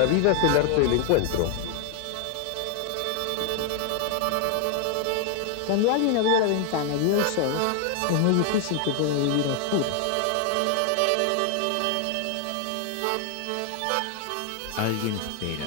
La vida es el arte del encuentro. Cuando alguien abrió la ventana y vio el sol, es muy difícil que pueda vivir a oscuras. Alguien espera.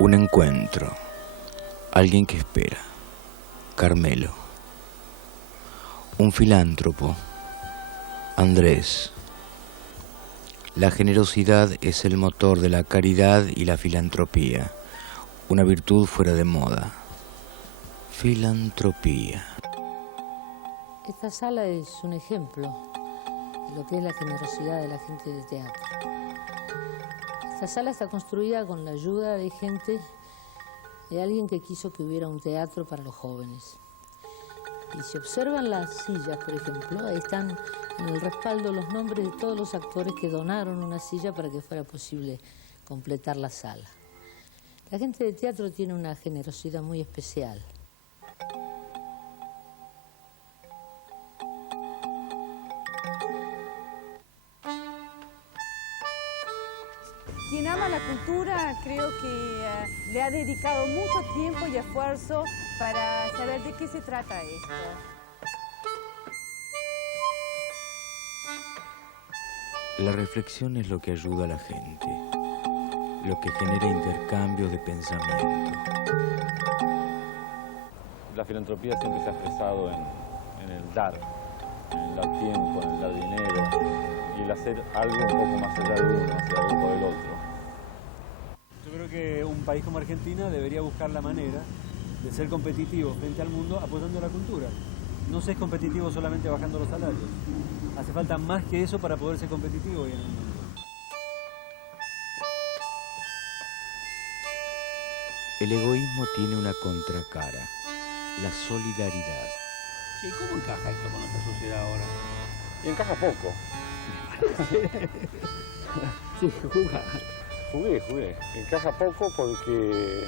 Un encuentro. Alguien que espera. Carmelo. Un filántropo. Andrés. La generosidad es el motor de la caridad y la filantropía. Una virtud fuera de moda. Filantropía. Esta sala es un ejemplo de lo que es la generosidad de la gente de teatro. Esta sala está construida con la ayuda de gente, de alguien que quiso que hubiera un teatro para los jóvenes. Y si observan las sillas, por ejemplo, ahí están en el respaldo los nombres de todos los actores que donaron una silla para que fuera posible completar la sala. La gente de teatro tiene una generosidad muy especial. Quien ama la cultura creo que le ha dedicado mucho tiempo y esfuerzo para saber de qué se trata esto. La reflexión es lo que ayuda a la gente, lo que genera intercambios de pensamiento. La filantropía siempre se ha expresado en el dar tiempo, en el dar dinero y el hacer algo un poco más allá de uno, hacer algo por el otro. Yo creo que un país como Argentina debería buscar la manera de ser competitivo frente al mundo apoyando la cultura. No se es competitivo solamente bajando los salarios. Hace falta más que eso para poder ser competitivo hoy en el mundo. El egoísmo tiene una contracara, la solidaridad. Sí, ¿cómo encaja esto con nuestra sociedad ahora? Y encaja poco. Sí, jugar. Jugué. Encaja poco porque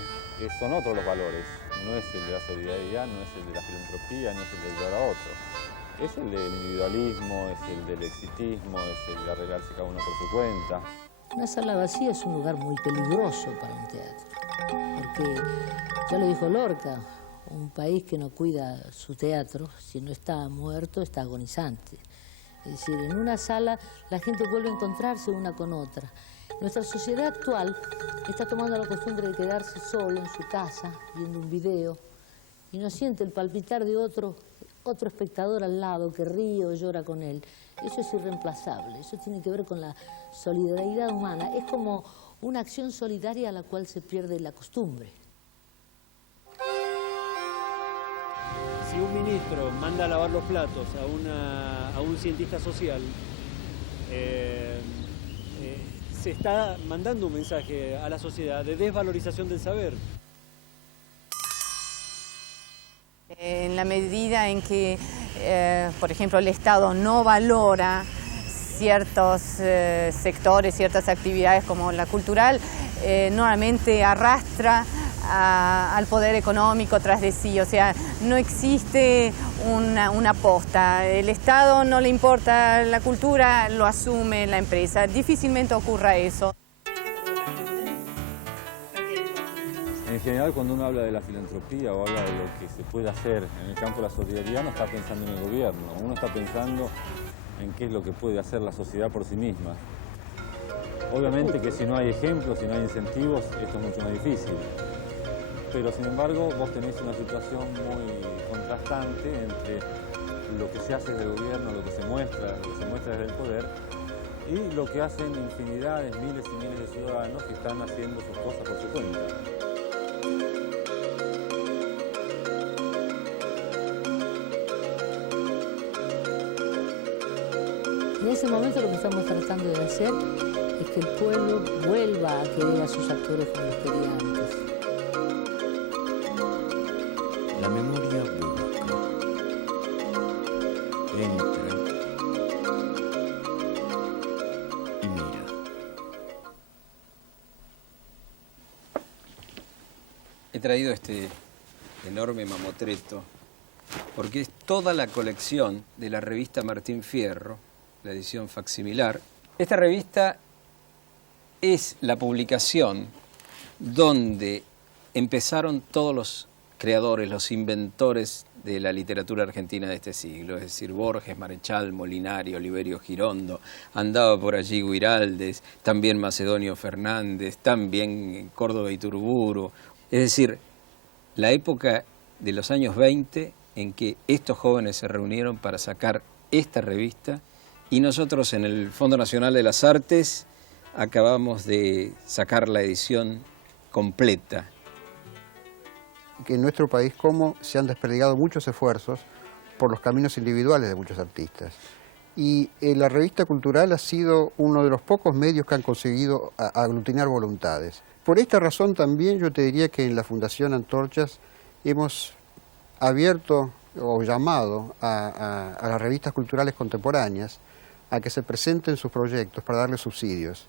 son otros los valores. No es el de la solidaridad, no es el de la filantropía, no es el de ayudar a otro. Es el del individualismo, es el del exitismo, es el de arreglarse cada uno por su cuenta. Una sala vacía es un lugar muy peligroso para un teatro, porque ya lo dijo Lorca, un país que no cuida su teatro, si no está muerto, está agonizante. Es decir, en una sala la gente vuelve a encontrarse una con otra. Nuestra sociedad actual está tomando la costumbre de quedarse solo en su casa, viendo un video, y no siente el palpitar de otro espectador al lado que ríe o llora con él. Eso es irreemplazable, eso tiene que ver con la solidaridad humana. Es como una acción solidaria a la cual se pierde la costumbre. Si un ministro manda a lavar los platos a un cientista social, se está mandando un mensaje a la sociedad de desvalorización del saber. En la medida en que, por ejemplo, el Estado no valora ciertos sectores, ciertas actividades como la cultural, normalmente arrastra al poder económico tras de sí, o sea, no existe una posta. El Estado no le importa la cultura, lo asume la empresa. Difícilmente ocurra eso. En general, cuando uno habla de la filantropía o habla de lo que se puede hacer en el campo de la solidaridad, no está pensando en el gobierno, uno está pensando en qué es lo que puede hacer la sociedad por sí misma. Obviamente que si no hay ejemplos, si no hay incentivos, esto es mucho más difícil. Pero sin embargo, vos tenés una situación muy contrastante entre lo que se hace desde el gobierno, lo que se muestra desde el poder, y lo que hacen infinidades, miles y miles de ciudadanos que están haciendo sus cosas por su cuenta. En ese momento lo que estamos tratando de hacer es que el pueblo vuelva a querer a sus actores como los quería antes. La memoria busca, entra y mira. He traído este enorme mamotreto porque es toda la colección de la revista Martín Fierro, la edición facsimilar. Esta revista es la publicación donde empezaron todos los creadores, los inventores de la literatura argentina de este siglo, es decir, Borges, Marechal, Molinari, Oliverio Girondo, andaba por allí Guiraldes, también Macedonio Fernández, también Córdoba Iturburu. Es decir, la época de los años 20 en que estos jóvenes se reunieron para sacar esta revista, y nosotros en el Fondo Nacional de las Artes acabamos de sacar la edición completa. Que en nuestro país cómo se han desperdigado muchos esfuerzos por los caminos individuales de muchos artistas. Y la revista cultural ha sido uno de los pocos medios que han conseguido aglutinar voluntades. Por esta razón también yo te diría que en la Fundación Antorchas hemos abierto o llamado a las revistas culturales contemporáneas a que se presenten sus proyectos para darles subsidios.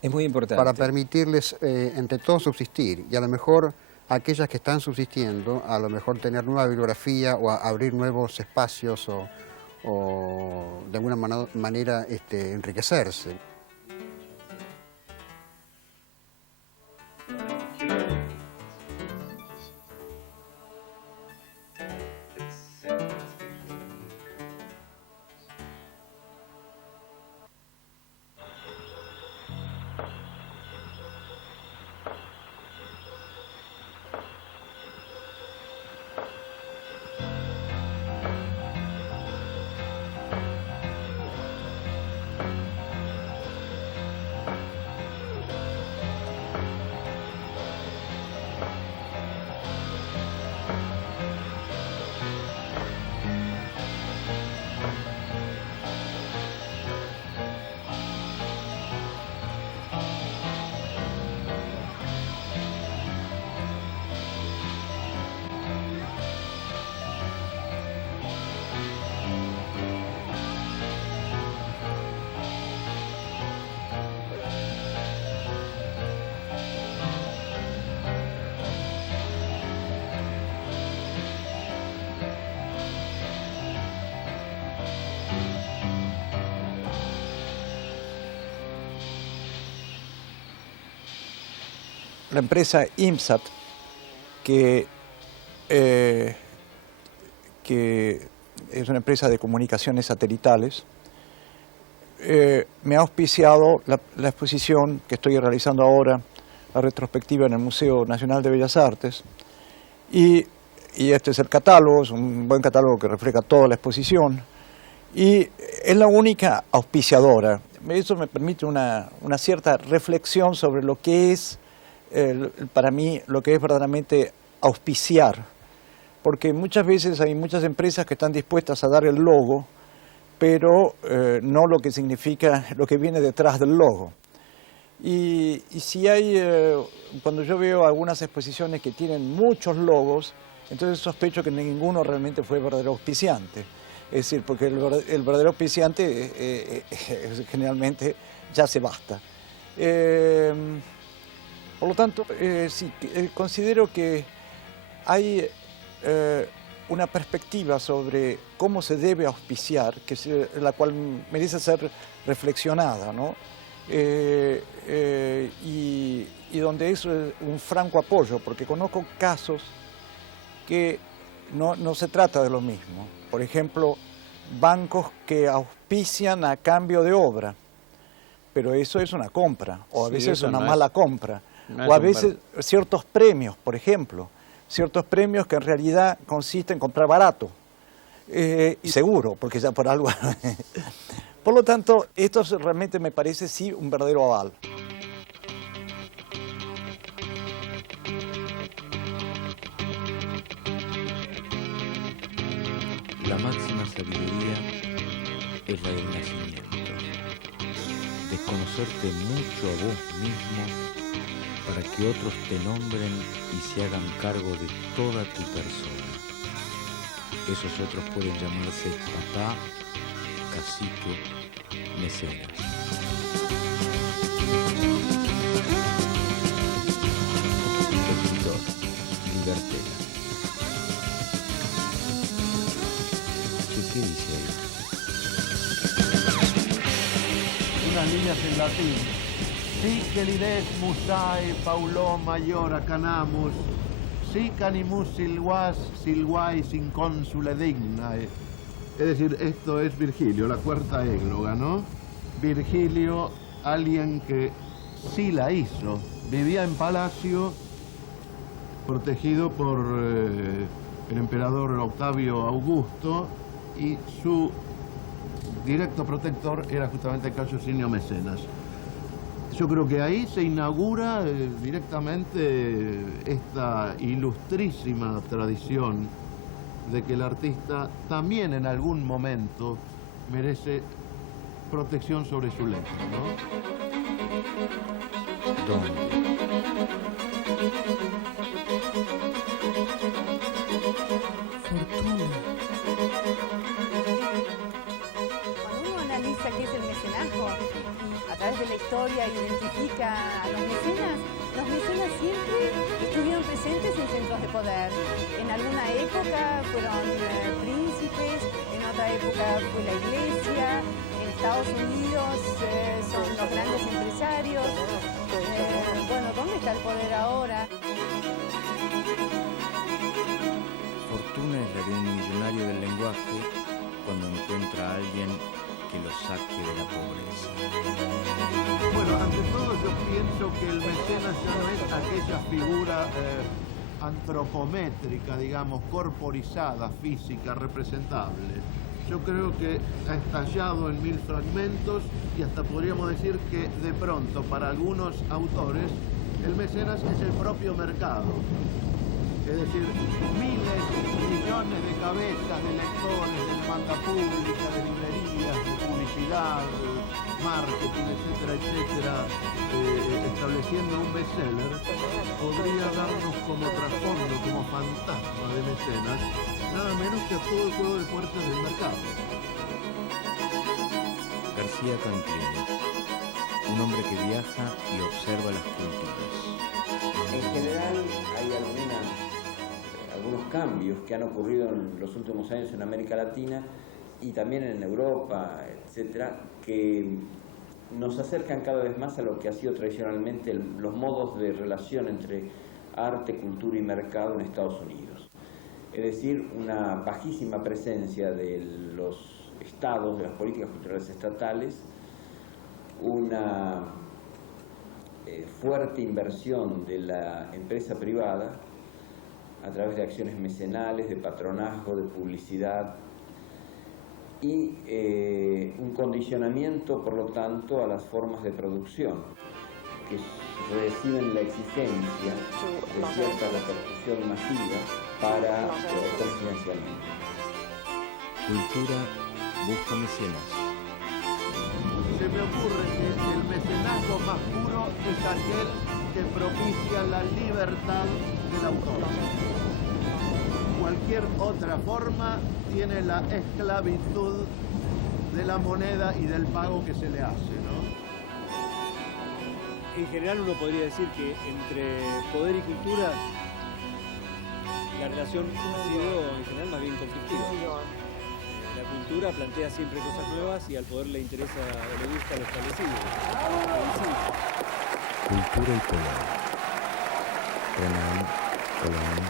Es muy importante. Para permitirles entre todos subsistir, y a lo mejor aquellas que están subsistiendo, a lo mejor tener nueva bibliografía o abrir nuevos espacios o de alguna manera enriquecerse. La empresa IMSAT, que es una empresa de comunicaciones satelitales, me ha auspiciado la exposición que estoy realizando ahora, la retrospectiva en el Museo Nacional de Bellas Artes, y este es el catálogo, es un buen catálogo que refleja toda la exposición, y es la única auspiciadora. Eso me permite una cierta reflexión sobre lo que es para mí lo que es verdaderamente auspiciar, porque muchas veces hay muchas empresas que están dispuestas a dar el logo, pero no lo que significa, lo que viene detrás del logo. Y si hay, cuando yo veo algunas exposiciones que tienen muchos logos, Entonces sospecho que ninguno realmente fue verdadero auspiciante. Es decir, porque el verdadero auspiciante generalmente ya se basta. Por lo tanto, sí, considero que hay una perspectiva sobre cómo se debe auspiciar, la cual merece ser reflexionada, ¿no? Y donde es un franco apoyo, porque conozco casos que no se trata de lo mismo. Por ejemplo, bancos que auspician a cambio de obra, pero eso es una compra, o a veces una mala compra, o a veces ciertos premios, por ejemplo, ciertos premios que en realidad consisten en comprar barato, y seguro, porque ya por algo... Por lo tanto, esto realmente me parece sí un verdadero aval. La máxima sabiduría es la del nacimiento. Desconocerte mucho a vos mismo para que otros te nombren y se hagan cargo de toda tu persona. Esos otros pueden llamarse papá, cacique, mecenas. Escritor, Libertela. ¿Qué dice ahí? Unas líneas en latín. Si querides musae paulo mayora canamus, si canimus silguai sin consule dignae. Es decir, esto es Virgilio, la cuarta égloga, ¿no? Virgilio, alguien que sí la hizo, vivía en palacio, protegido por el emperador Octavio Augusto, y su directo protector era justamente Cayo Cinio Mecenas. Yo creo que ahí se inaugura directamente esta ilustrísima tradición de que el artista también en algún momento merece protección sobre su letra, ¿no? ¿Dónde? Fortuna. Cuando uno analiza qué es el mecenazgo y a través de la historia identifica a los mecenas siempre estuvieron presentes en centros de poder. En alguna época fueron príncipes, en otra época fue la iglesia, en Estados Unidos son los grandes empresarios. Bueno, ¿dónde está el poder ahora? Fortuna es la de un millonario del lenguaje cuando encuentra a alguien que lo saque de la pobreza. Bueno, ante todo yo pienso que el mecenas ya no es aquella figura antropométrica, digamos, corporizada, física, representable. Yo creo que ha estallado en mil fragmentos y hasta podríamos decir que de pronto para algunos autores el mecenas es el propio mercado. Es decir, miles, millones de cabezas de lectores, de demanda pública, de librerías, de publicidad, marketing, etcétera, etcétera, estableciendo un bestseller, podría darnos como trasfondo, como fantasma de mecenas, nada menos que a todo el juego de fuerzas del mercado. García Camprini, un hombre que viaja y observa las culturas. En general hay algunos cambios que han ocurrido en los últimos años en América Latina y también en Europa, etcétera, que nos acercan cada vez más a lo que ha sido tradicionalmente los modos de relación entre arte, cultura y mercado en Estados Unidos. Es decir, una bajísima presencia de los estados, de las políticas culturales estatales, una fuerte inversión de la empresa privada a través de acciones mecenales, de patronazgo, de publicidad y un condicionamiento, por lo tanto, a las formas de producción que reciben la exigencia de cierta repercusión masiva para el financiamiento. Cultura busca mecenas. Se me ocurre que el mecenazgo más puro es aquel que propicia la libertad del autor. cualquier otra forma, tiene la esclavitud de la moneda y del pago que se le hace, ¿no? En general uno podría decir que entre poder y cultura la relación ha sido en general más bien conflictiva. La cultura plantea siempre cosas nuevas y al poder le interesa o le gusta lo establecido. Cultura y poder. Renan, Colón.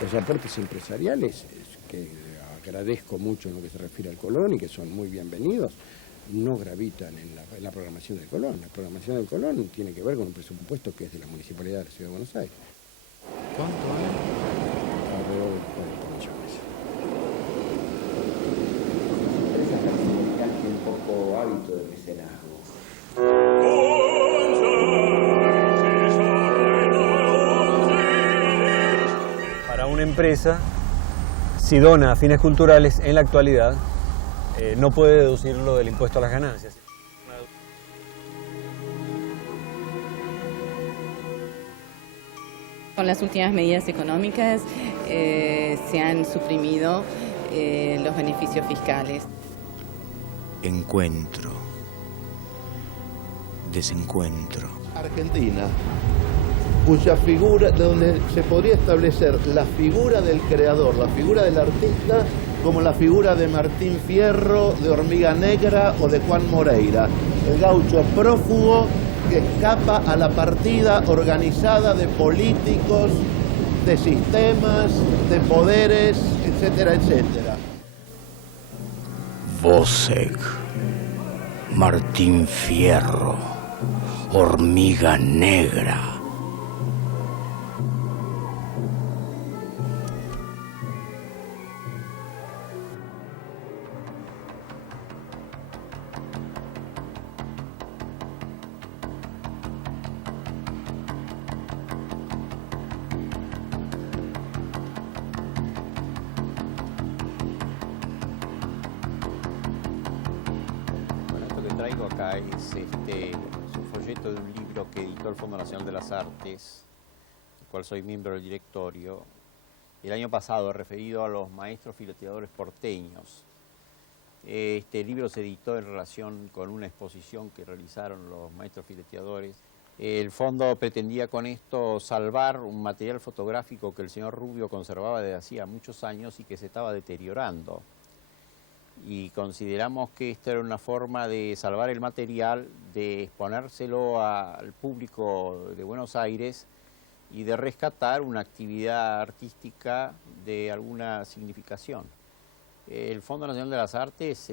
Los aportes empresariales, que agradezco mucho en lo que se refiere al Colón y que son muy bienvenidos, no gravitan en la programación del Colón. La programación del Colón tiene que ver con un presupuesto que es de la Municipalidad de la Ciudad de Buenos Aires. ¿Cuánto vale? Alrededor de 40 millones. Un poco hábito de mecenazgo. Para una empresa, si dona a fines culturales en la actualidad, no puede deducirlo del impuesto a las ganancias. Con las últimas medidas económicas se han suprimido los beneficios fiscales. Encuentro. Desencuentro. Argentina, cuya figura, donde se podría establecer la figura del creador, la figura del artista, como la figura de Martín Fierro, de Hormiga Negra o de Juan Moreira, el gaucho prófugo que escapa a la partida organizada de políticos, de sistemas, de poderes, etcétera, etcétera. Voseg, Martín Fierro, Hormiga Negra. Traigo acá es un folleto de un libro que editó el Fondo Nacional de las Artes, del cual soy miembro del directorio, el año pasado, referido a los maestros fileteadores porteños. Este libro se editó en relación con una exposición que realizaron los maestros fileteadores. El fondo pretendía con esto salvar un material fotográfico que el señor Rubio conservaba desde hacía muchos años y que se estaba deteriorando. Y consideramos que esta era una forma de salvar el material, de exponérselo al público de Buenos Aires y de rescatar una actividad artística de alguna significación. El Fondo Nacional de las Artes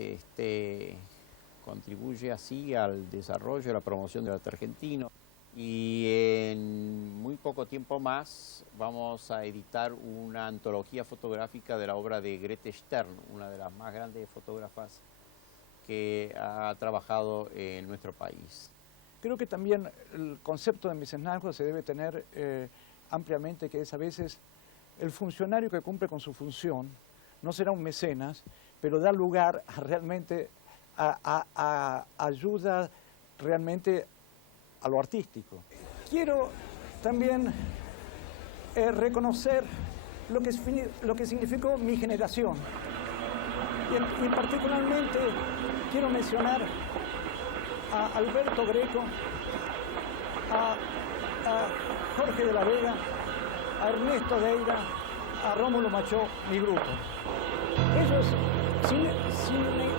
contribuye así al desarrollo y a la promoción del arte argentino. Y en muy poco tiempo más vamos a editar una antología fotográfica de la obra de Grete Stern, una de las más grandes fotógrafas que ha trabajado en nuestro país. Creo que también el concepto de mecenazgo se debe tener ampliamente, que es a veces el funcionario que cumple con su función, no será un mecenas, pero da lugar a realmente a ayuda realmente a lo artístico. Quiero también reconocer lo que significó mi generación. Y particularmente quiero mencionar a Alberto Greco, a Jorge de la Vega, a Ernesto Deira, a Rómulo Machó, mi grupo. Ellos,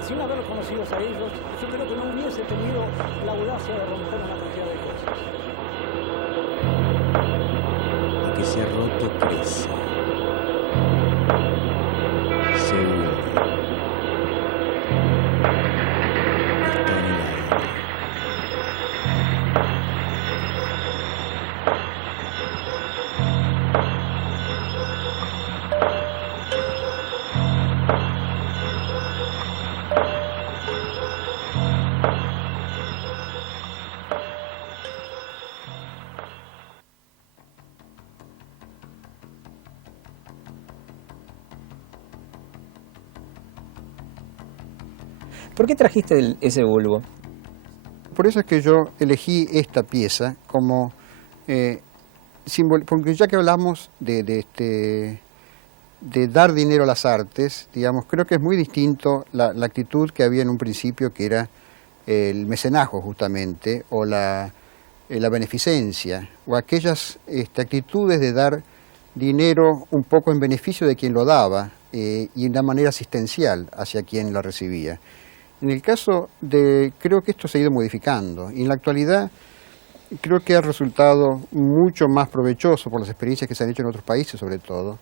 sin haber conocido a ellos, yo creo que no hubiese tenido la audacia de romper una cantidad de cosas. Lo que se ha roto crece. Se vuelve. Está en el aire. ¿Por qué trajiste ese bulbo? Por eso es que yo elegí esta pieza como porque ya que hablamos de dar dinero a las artes, digamos, creo que es muy distinto la actitud que había en un principio, que era el mecenazgo justamente, o la beneficencia, o aquellas actitudes de dar dinero un poco en beneficio de quien lo daba y de una manera asistencial hacia quien lo recibía. En el caso creo que esto se ha ido modificando, y en la actualidad creo que ha resultado mucho más provechoso, por las experiencias que se han hecho en otros países sobre todo,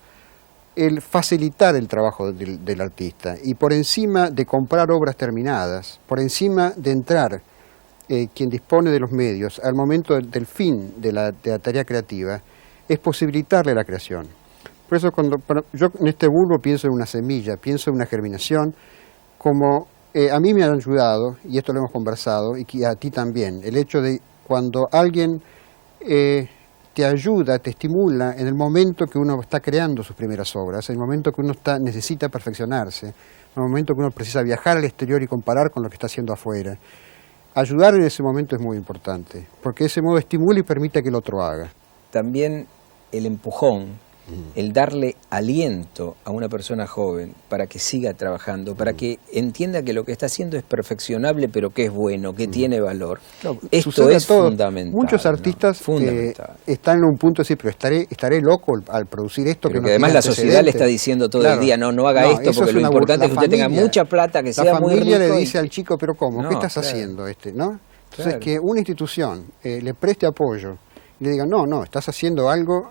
el facilitar el trabajo del artista, y por encima de comprar obras terminadas, por encima de entrar quien dispone de los medios al momento del fin de la tarea creativa, es posibilitarle la creación. Por eso yo en este bulbo pienso en una semilla, pienso en una germinación, como a mí me han ayudado, y esto lo hemos conversado, y a ti también, el hecho de cuando alguien te ayuda, te estimula en el momento que uno está creando sus primeras obras, en el momento que uno necesita perfeccionarse, en el momento que uno precisa viajar al exterior y comparar con lo que está haciendo afuera. Ayudar en ese momento es muy importante, porque de ese modo estimula y permite que el otro haga. También el empujón, el darle aliento a una persona joven para que siga trabajando, para que entienda que lo que está haciendo es perfeccionable, pero que es bueno, que tiene valor. Claro, esto es fundamental. Muchos artistas están en un punto de decir, pero estaré loco al producir esto. Pero que además la sociedad le está diciendo todo el día, no haga esto, porque lo importante es que usted tenga mucha plata, que sea muy rico. La familia le dice al chico, pero ¿cómo? ¿Qué estás haciendo? ¿No? Entonces, que una institución le preste apoyo, le diga, no, estás haciendo algo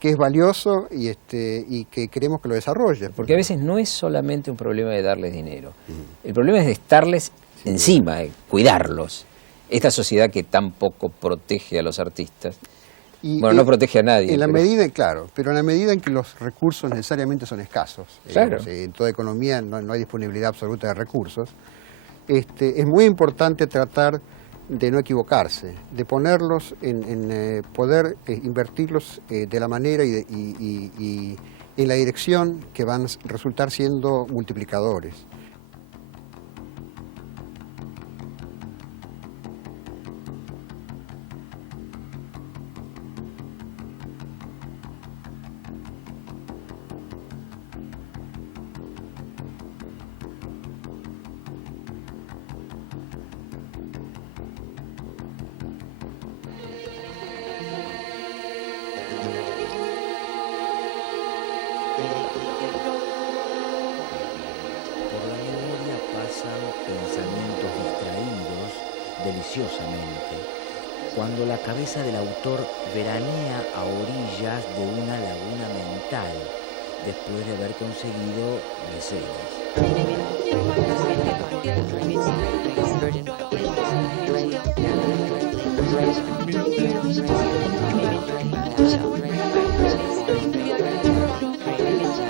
que es valioso y que queremos que lo desarrolles. Porque a veces no es solamente un problema de darles dinero. El problema es de estarles encima, cuidarlos. Esta sociedad que tan poco protege a los artistas, no protege a nadie. En la medida, claro, pero en la medida en que los recursos necesariamente son escasos. Claro. En toda economía no hay disponibilidad absoluta de recursos. Es muy importante tratar de no equivocarse, de ponerlos en poder invertirlos de la manera y en la dirección que van a resultar siendo multiplicadores. Pensamientos distraídos deliciosamente, cuando la cabeza del autor veranea a orillas de una laguna mental, después de haber conseguido mecenas.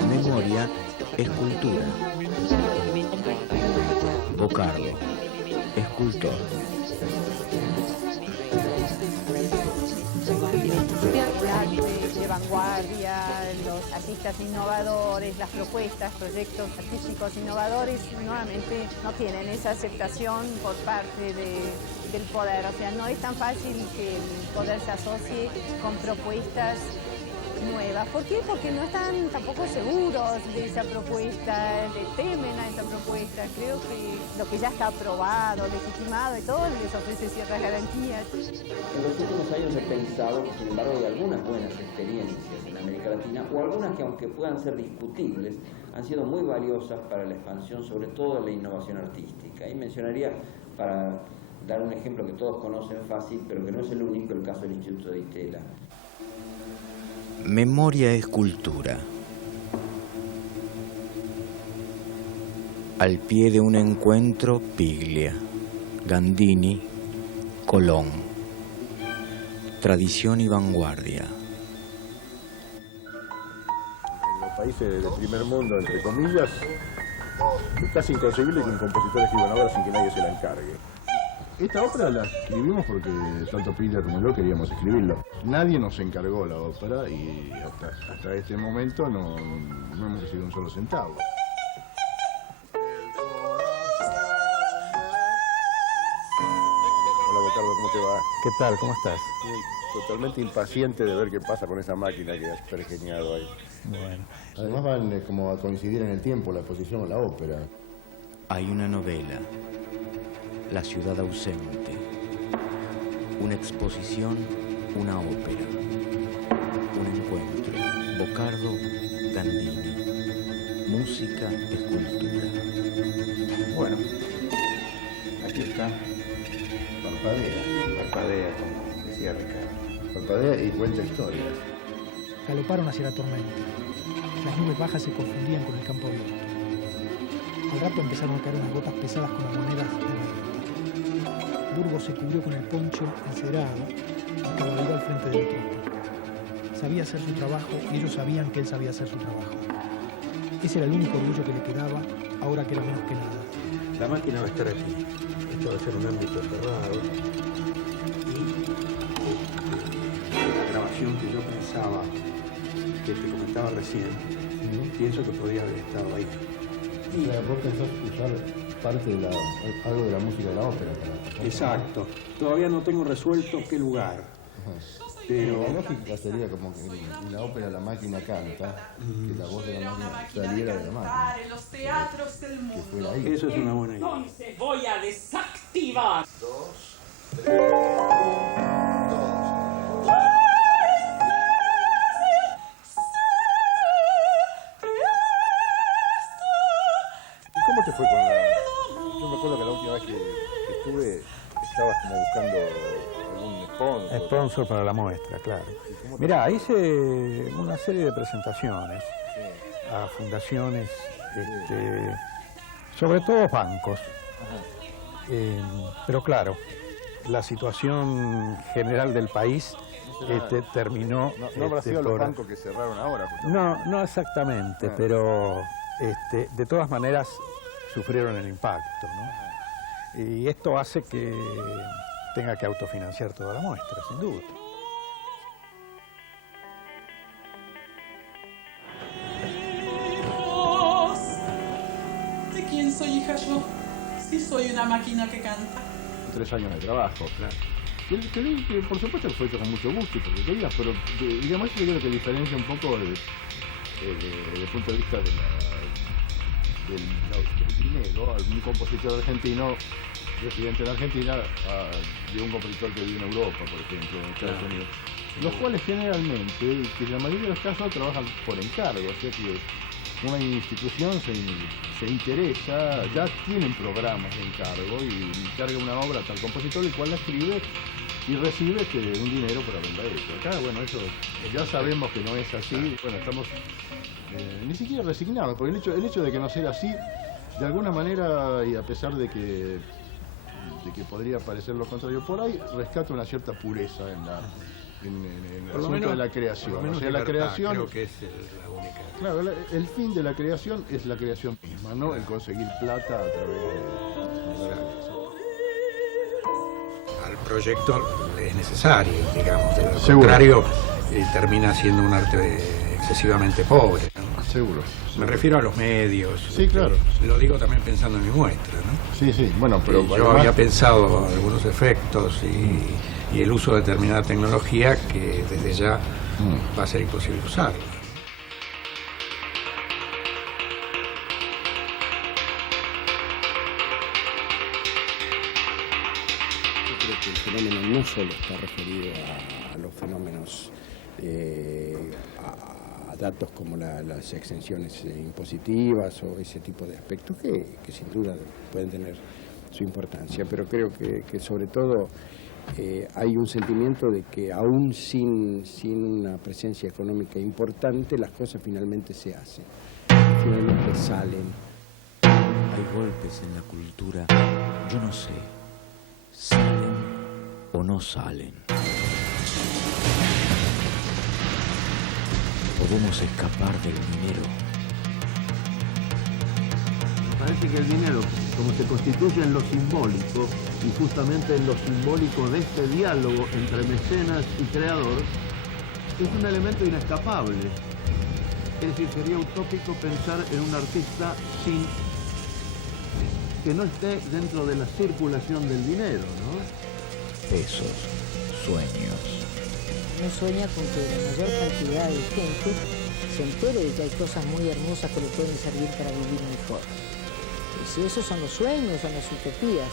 Memoria es cultura. Bocardo, escultor. De vanguardia, los artistas innovadores, las propuestas, proyectos artísticos innovadores, nuevamente no tienen esa aceptación por parte del poder. O sea, no es tan fácil que el poder se asocie con propuestas nuevas. ¿Por qué? Porque no están tampoco seguros de esa propuesta, le temen a esa propuesta. Creo que lo que ya está aprobado, legitimado y todo les ofrece ciertas garantías. En los últimos años he pensado que, sin embargo, hay algunas buenas experiencias en América Latina, o algunas que, aunque puedan ser discutibles, han sido muy valiosas para la expansión, sobre todo de la innovación artística. Y mencionaría, para dar un ejemplo que todos conocen fácil, pero que no es el único, el caso del Instituto de Itela. Memoria es cultura. Al pie de un encuentro, Piglia, Gandini, Colón. Tradición y vanguardia. En los países del primer mundo, entre comillas, es casi inconcebible que un compositor escriba una obra sin que nadie se la encargue. Esta ópera la escribimos porque tanto Piglia como yo queríamos escribirlo. Nadie nos encargó la ópera y hasta este momento no hemos recibido un solo centavo. Hola, Bocardo, ¿cómo te va? ¿Qué tal? ¿Cómo estás? Bien. totalmente impaciente de ver qué pasa con esa máquina que has pergeñado ahí. Bueno. Además van como a coincidir en el tiempo la exposición con la ópera. Hay una novela, La ciudad ausente, una exposición, una ópera, un encuentro, Bocardo, Gandini, música, escultura. Bueno, aquí está. Parpadea, como decía Ricardo. Parpadea y cuenta historias. Galoparon hacia la tormenta. Las nubes bajas se confundían con el campo abierto. Al rato empezaron a caer unas gotas pesadas como monedas de oro. Burgos se cubrió con el poncho encerado y cabalgó al frente de la tropa. Sabía hacer su trabajo y ellos sabían que él sabía hacer su trabajo. Ese era el único orgullo que le quedaba, ahora que era menos que nada. La máquina va a estar aquí. Esto va a ser un ámbito cerrado. Y la grabación que yo pensaba, que te comentaba recién, pienso que podría haber estado ahí. O sea, vos pensás usar parte de algo de la música de la ópera para... Exacto. Todavía no tengo resuelto qué lugar. Pero la lógica sería como que en la ópera la máquina canta, que la voz de la máquina saliera de la máquina. En los teatros del mundo. Que fuera ahí. Eso es una buena idea. Entonces voy a desactivar. 2, 3, 1, 2. ¿Cómo te fue con la...? Yo me acuerdo que la última vez que estuve estabas como buscando algún sponsor. Sponsor para la muestra, claro. Mirá, hice una serie de presentaciones a fundaciones, sobre todo bancos. Pero claro, la situación general del país terminó... No habrá sido los bancos que cerraron ahora. No exactamente, pero de todas maneras sufrieron el impacto, ¿no? Y esto hace que tenga que autofinanciar toda la muestra, sin duda. ¿De quién soy hija yo? Si soy una máquina que canta. 3 años de trabajo, claro. Que por supuesto fue hecho con mucho gusto y porque querías, pero digamos eso yo creo que diferencia un poco desde el punto de vista del dinero. Un compositor argentino residente en Argentina de un compositor que vive en Europa, por ejemplo, en Estados Unidos. Los cuales generalmente, que en la mayoría de los casos trabajan por encargo, o sea que una institución se interesa, ya tienen programas de encargo y encarga una obra a tal compositor, el cual la escribe y recibe un dinero por haberla hecho. Acá, bueno, eso ya sabemos que no es así. Bueno, estamos ni siquiera resignados, porque el hecho de que no sea así, de alguna manera, y a pesar de que podría parecer lo contrario, por ahí rescata una cierta pureza en el asunto de la creación. O sea, la creación... Creo que es la única. Claro, el fin de la creación es la creación misma, ¿no? El conseguir plata a través de eso. Al proyecto es necesario, digamos. De lo Seguro. contrario, termina siendo un arte excesivamente pobre, ¿no? Seguro. Me refiero a los medios. Sí, claro. Lo digo también pensando en mi muestra, ¿no? Sí, sí. Bueno, pero yo había pensado algunos efectos y el uso de determinada tecnología que desde ya va a ser imposible usar. Yo creo que el fenómeno no solo está referido a los fenómenos, a datos como las exenciones impositivas o ese tipo de aspectos que sin duda pueden tener su importancia, pero creo que sobre todo hay un sentimiento de que aún sin una presencia económica importante, las cosas finalmente se hacen, finalmente salen. Hay golpes en la cultura, yo no sé, ¿salen o no salen? Podemos escapar del dinero. Me parece que el dinero, como se constituye en lo simbólico, y justamente en lo simbólico de este diálogo entre mecenas y creador, es un elemento inescapable. Es decir, sería utópico pensar en un artista que no esté dentro de la circulación del dinero, ¿no? Pesos, sueños, uno sueña con que la mayor cantidad de gente se entere de que hay cosas muy hermosas que le pueden servir para vivir mejor. Y si esos son los sueños, son las utopías,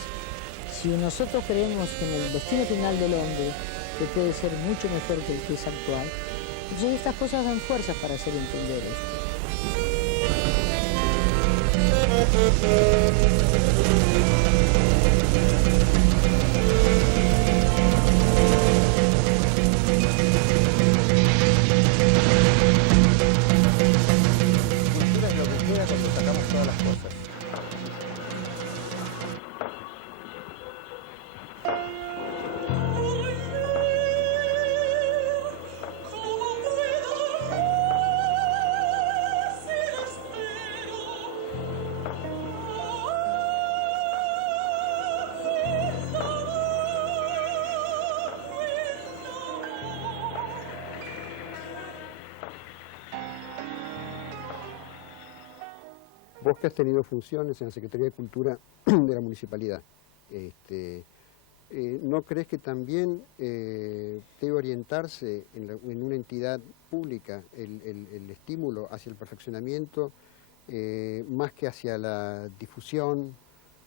si nosotros creemos que en el destino final del hombre, que puede ser mucho mejor que el que es actual, entonces estas cosas dan fuerzas para hacer entender esto. Cultura es lo que queda cuando sacamos todas las cosas. Vos que has tenido funciones en la Secretaría de Cultura de la Municipalidad, ¿no crees que también debe orientarse en una entidad pública el estímulo hacia el perfeccionamiento más que hacia la difusión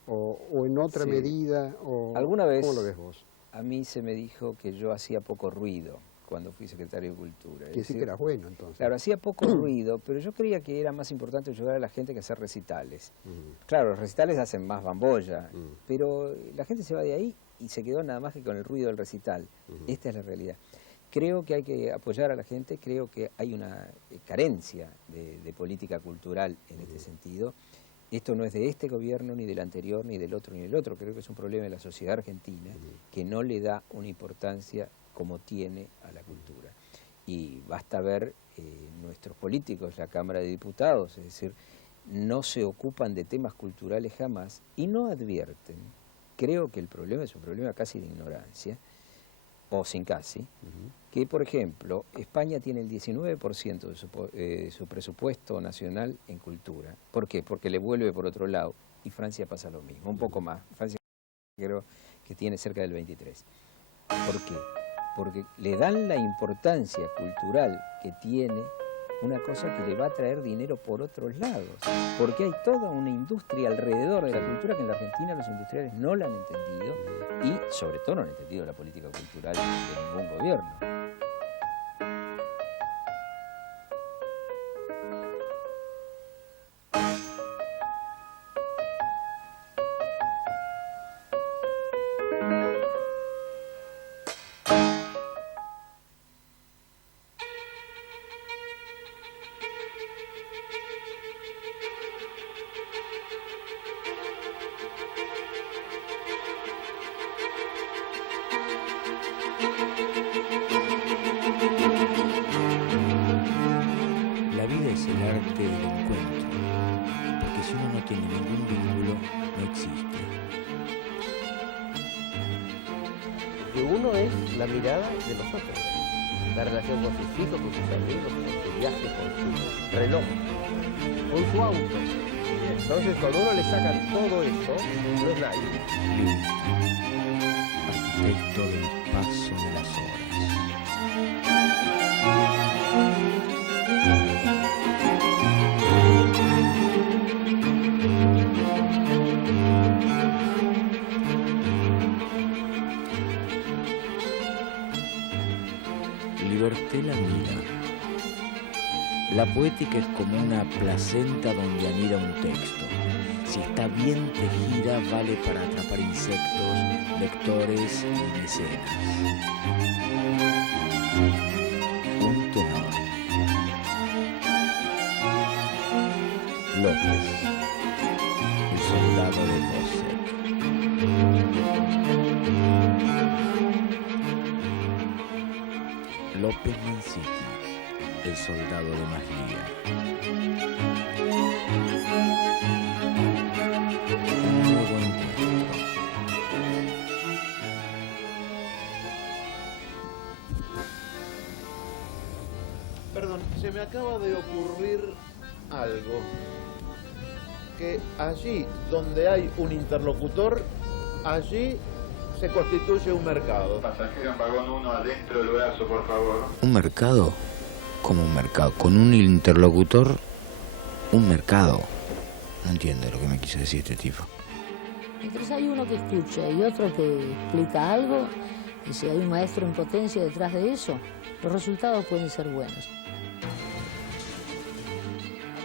o en otra medida? ¿Alguna vez ¿Cómo lo ves vos? A mí se me dijo que yo hacía poco ruido cuando fui secretario de Cultura. Quiere decir que eras bueno, entonces. Claro, hacía poco ruido, pero yo creía que era más importante ayudar a la gente que hacer recitales. Claro, los recitales hacen más bambolla, pero la gente se va de ahí y se quedó nada más que con el ruido del recital. Esta es la realidad. Creo que hay que apoyar a la gente, creo que hay una carencia de política cultural en este sentido. Esto no es de este gobierno, ni del anterior, ni del otro, ni del otro. Creo que es un problema de la sociedad argentina que no le da una importancia como tiene a la cultura. Y basta ver nuestros políticos, la Cámara de Diputados, es decir, no se ocupan de temas culturales jamás y no advierten. Creo que el problema es un problema casi de ignorancia, o sin casi, que por ejemplo, España tiene el 19% de su presupuesto nacional en cultura. ¿Por qué? Porque le vuelve por otro lado, y Francia pasa lo mismo, un poco más. Francia creo que tiene cerca del 23%. ¿Por qué? Porque le dan la importancia cultural que tiene una cosa que le va a traer dinero por otros lados. Porque hay toda una industria alrededor de la cultura que en la Argentina los industriales no la han entendido y sobre todo no han entendido la política cultural de ningún gobierno. La vida es el arte del encuentro, porque si uno no tiene ningún vínculo, no existe. Que uno es la mirada de los otros, la relación con sus hijos, con sus amigos, con su viaje, con su reloj, con su auto. Entonces, cuando uno le saca todo eso, no es nadie. Arquitecto del paso de las horas. Liberté la mira. La poética es como una placenta donde anida un texto. Si está bien tejida, vale para atrapar insectos, lectores y mecenas. Un tenor. López, el soldado de Bosek. López Mancini, el soldado de Maslía. Un nuevo encuentro. Perdón, se me acaba de ocurrir algo. Que allí donde hay un interlocutor, allí se constituye un mercado. Pasajero en vagón 1 adentro del brazo, por favor. ¿Un mercado? ¿Cómo un mercado? ¿Con un interlocutor? ¿Un mercado? No entiendo lo que me quiso decir este tipo. Entonces hay uno que escucha y otro que explica algo, y si hay un maestro en potencia detrás de eso, los resultados pueden ser buenos.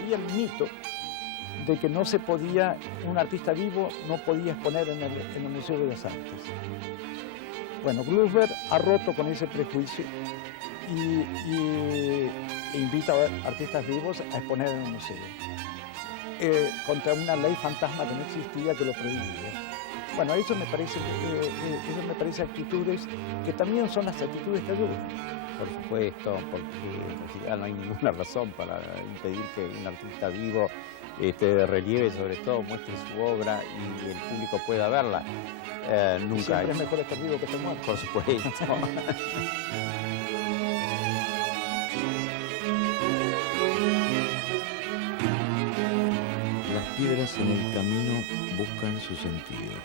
Había el mito de que no se podía, un artista vivo no podía exponer en el Museo de Bellas Artes. Bueno, Gruber ha roto con ese prejuicio e invita a artistas vivos a exponer en el museo. Contra una ley fantasma que no existía que lo prohibía. Bueno, eso me parece actitudes que también son las actitudes que ayudan. Por supuesto, porque en realidad no hay ninguna razón para impedir que un artista vivo de relieve, sobre todo, muestre su obra y el público pueda verla. Nunca siempre es mejor estar vivo que estar muerto. Por supuesto. Las piedras en el camino buscan su sentido.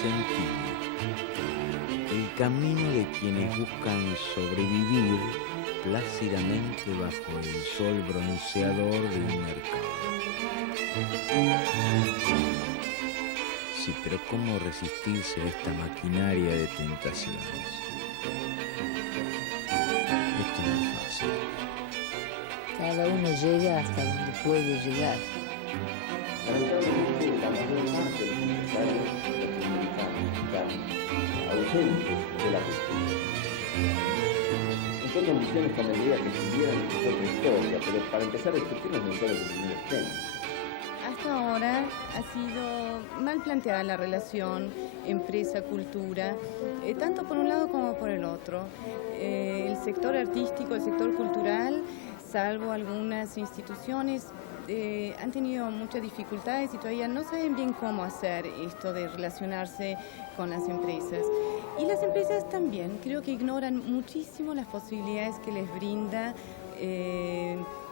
Sentido. El camino de quienes buscan sobrevivir plácidamente bajo el sol bronceador de un mercado. Sí, pero ¿cómo resistirse a esta maquinaria de tentaciones? Esto no es fácil. Cada uno llega hasta donde puede llegar. Lamentablemente, la mayor parte de los empresarios latinoamericanos están ausentes de la cultura. En qué condiciones convendría que siguieran otra historia, pero para empezar a discutir es necesario que primero estén. Hasta ahora ha sido mal planteada la relación empresa-cultura, tanto por un lado como por el otro. El sector artístico, el sector cultural, salvo algunas instituciones, han tenido muchas dificultades y todavía no saben bien cómo hacer esto de relacionarse con las empresas. Y las empresas también, creo que ignoran muchísimo las posibilidades que les brinda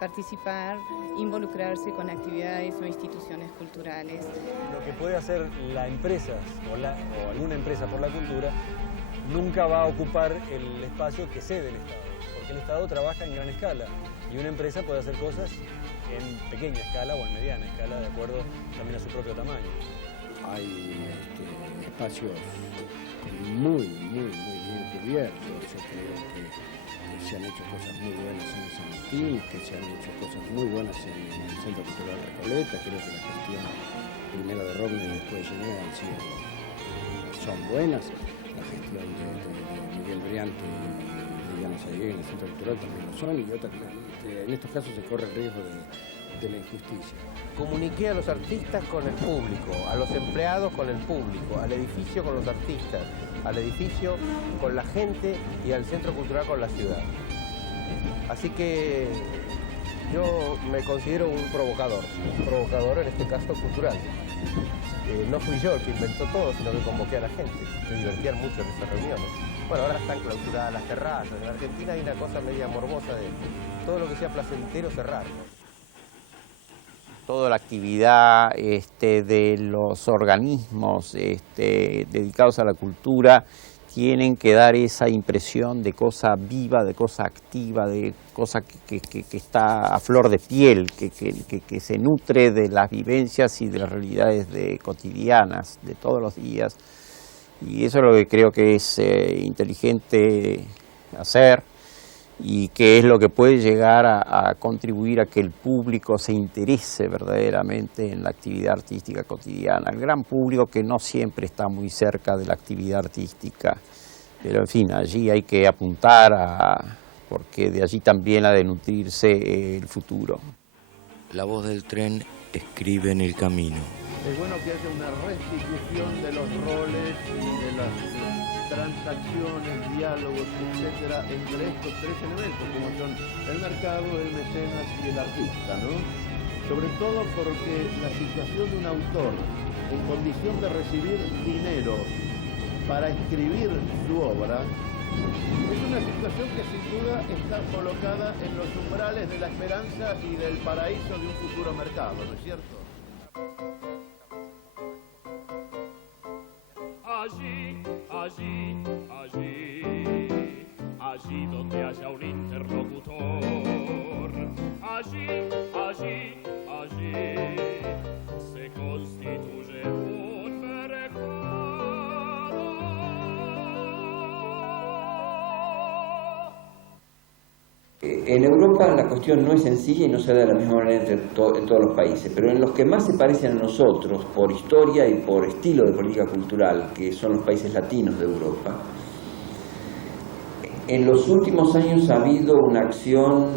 participar, involucrarse con actividades o instituciones culturales. Lo que puede hacer la empresa o alguna empresa por la cultura nunca va a ocupar el espacio que cede el Estado, porque el Estado trabaja en gran escala y una empresa puede hacer cosas en pequeña escala o en mediana escala, de acuerdo también a su propio tamaño. Hay espacios muy bien cubiertos. Yo creo que se han hecho cosas muy buenas en San Martín, que se han hecho cosas muy buenas en el Centro Cultural Recoleta. Creo que la gestión primero de Romney y después de Gené son buenas. La gestión de Miguel Briante y Diana Sayegui en el Centro Cultural también lo son, y en estos casos se corre el riesgo de la injusticia. Comuniqué a los artistas con el público, a los empleados con el público, al edificio con los artistas, al edificio con la gente y al centro cultural con la ciudad. Así que yo me considero un provocador en este caso cultural. No fui yo el que inventó todo, sino que convoqué a la gente. Se divertían mucho en esas reuniones. Bueno, ahora están clausuradas las terrazas. En Argentina hay una cosa media morbosa de todo lo que sea placentero cerrar. Toda la actividad de los organismos dedicados a la cultura tienen que dar esa impresión de cosa viva, de cosa activa, de cosa que está a flor de piel, que se nutre de las vivencias y de las realidades cotidianas de todos los días. Y eso es lo que creo que es inteligente hacer, y que es lo que puede llegar a contribuir a que el público se interese verdaderamente en la actividad artística cotidiana. El gran público que no siempre está muy cerca de la actividad artística, pero en fin, allí hay que apuntar porque de allí también ha de nutrirse el futuro. La voz del tren escribe en el camino. Es bueno que haya una restitución de los roles y de las transacciones, diálogos, etcétera, entre estos tres elementos, como son el mercado, el mecenas y el artista, ¿no? Sobre todo porque la situación de un autor en condición de recibir dinero para escribir su obra es una situación que sin duda está colocada en los umbrales de la esperanza y del paraíso de un futuro mercado, ¿no es cierto? allí, allí, allí, allí donde haya un interlocutor, allí, allí, allí, se constituye un mercado. En Europa la cuestión no es sencilla y no se da de la misma manera en todos los países, pero en los que más se parecen a nosotros por historia y por estilo de política cultural, que son los países latinos de Europa, en los últimos años ha habido una acción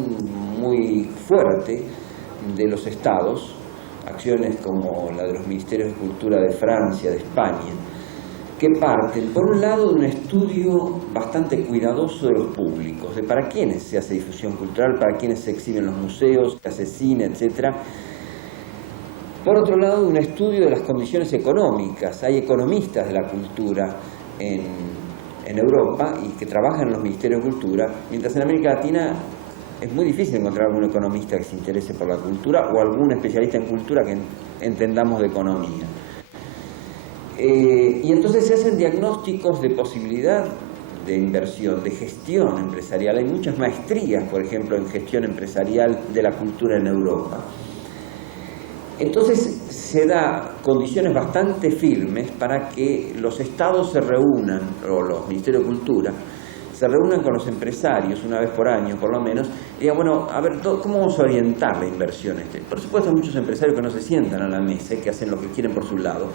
muy fuerte de los estados, acciones como la de los ministerios de cultura de Francia, de España, que parten, por un lado, de un estudio bastante cuidadoso de los públicos, de para quiénes se hace difusión cultural, para quiénes se exhiben los museos, se hace cine, etc. Por otro lado, de un estudio de las condiciones económicas. Hay economistas de la cultura en Europa y que trabajan en los ministerios de cultura, mientras en América Latina es muy difícil encontrar algún economista que se interese por la cultura o algún especialista en cultura que entendamos de economía. Y entonces se hacen diagnósticos de posibilidad de inversión, de gestión empresarial. Hay muchas maestrías, por ejemplo, en gestión empresarial de la cultura en Europa. Entonces se da condiciones bastante firmes para que los estados se reúnan, o los ministerios de cultura, se reúnan con los empresarios una vez por año, por lo menos, y digan, bueno, a ver, ¿cómo vamos a orientar la inversión? Por supuesto hay muchos empresarios que no se sientan a la mesa y que hacen lo que quieren por su lado,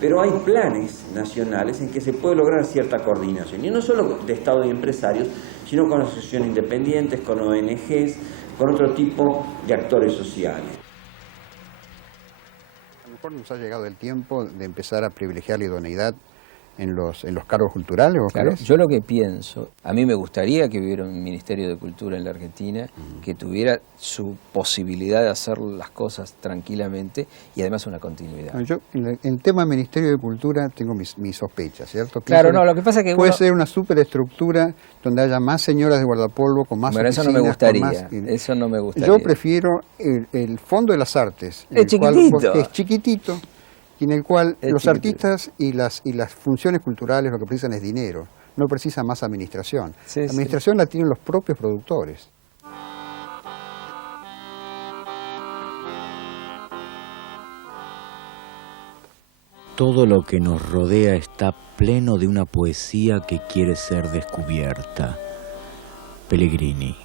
pero hay planes nacionales en que se puede lograr cierta coordinación, y no solo de Estado y empresarios, sino con asociaciones independientes, con ONGs, con otro tipo de actores sociales. A lo mejor nos ha llegado el tiempo de empezar a privilegiar la idoneidad en los cargos culturales, ¿vos Claro, crees? yo lo que pienso, a mí me gustaría que hubiera un Ministerio de Cultura en la Argentina que tuviera su posibilidad de hacer las cosas tranquilamente y además una continuidad. Yo, en tema Ministerio de Cultura, tengo mis sospechas, ¿cierto? Claro, Pienso no, lo que pasa es que puede uno- ser una superestructura donde haya más señoras de guardapolvo, con más Bueno, eso no me oficinas, con gustaría, más- eso no me gustaría. Yo prefiero el Fondo de las Artes, en Es el cual chiquitito. es chiquitito, y en el cual Es los chiquitito. artistas y las funciones culturales lo que precisan es dinero, no precisan más administración. Sí, la sí. administración la tienen los propios productores. Todo lo que nos rodea está pleno de una poesía que quiere ser descubierta. Pellegrini.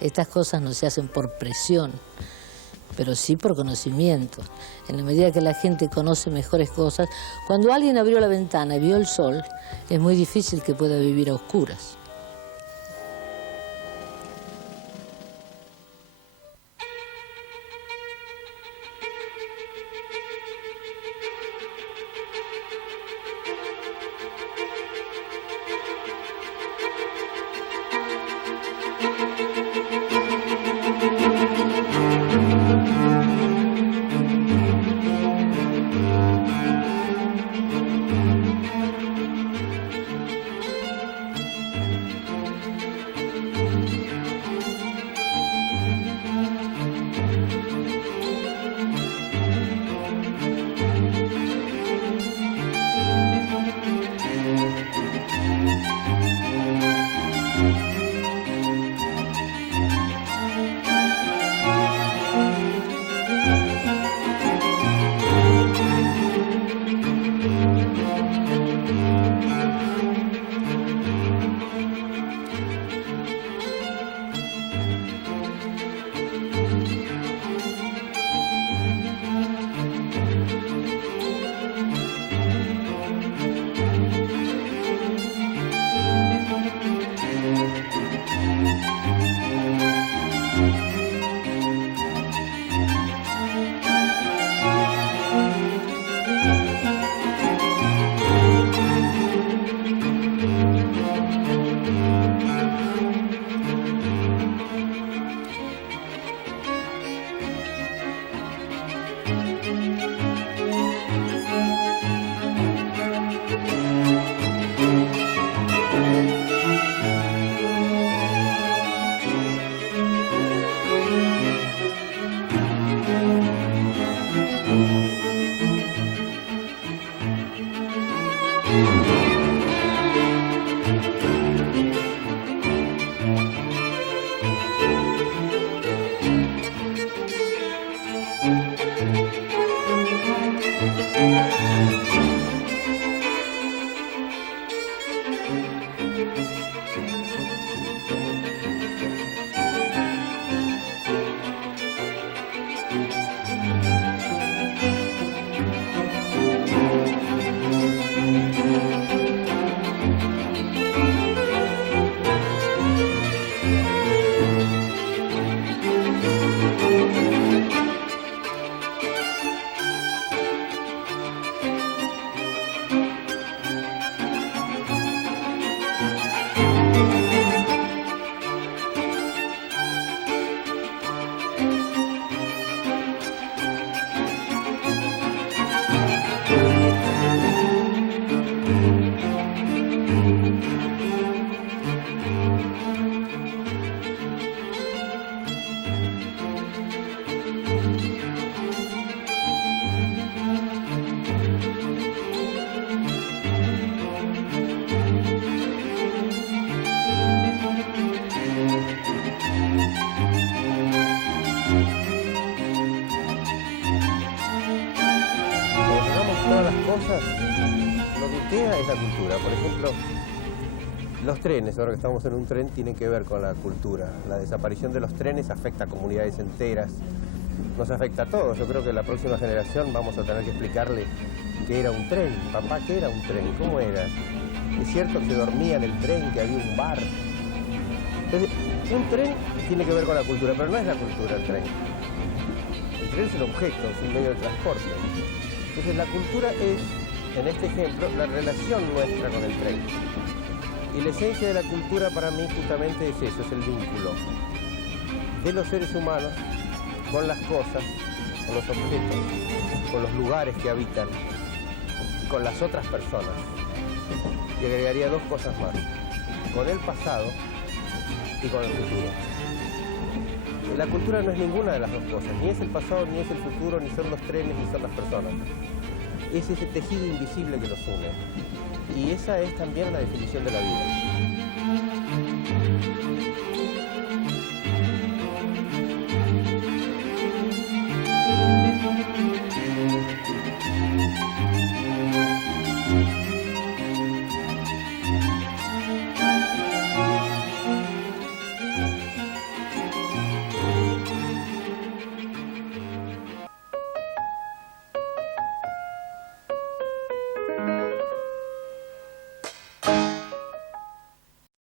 Estas cosas no se hacen por presión, pero sí por conocimiento. En la medida que la gente conoce mejores cosas, cuando alguien abrió la ventana y vio el sol, es muy difícil que pueda vivir a oscuras. Lo que queda es la cultura. Por ejemplo, los trenes, ahora que estamos en un tren, tienen que ver con la cultura. La desaparición de los trenes afecta a comunidades enteras, nos afecta a todos. Yo creo que la próxima generación vamos a tener que explicarle qué era un tren. Papá, ¿qué era un tren? ¿Cómo era? Es cierto que se dormía en el tren, que había un bar. Entonces, un tren tiene que ver con la cultura, pero no es la cultura el tren. El tren es un objeto, es un medio de transporte. Entonces la cultura es, en este ejemplo, la relación nuestra con el tren. Y la esencia de la cultura para mí justamente es eso, es el vínculo de los seres humanos con las cosas, con los objetos, con los lugares que habitan y con las otras personas. Y agregaría dos cosas más, con el pasado y con el futuro. La cultura no es ninguna de las dos cosas, ni es el pasado, ni es el futuro, ni son los trenes, ni son las personas. Es ese tejido invisible que los une. Y esa es también la definición de la vida.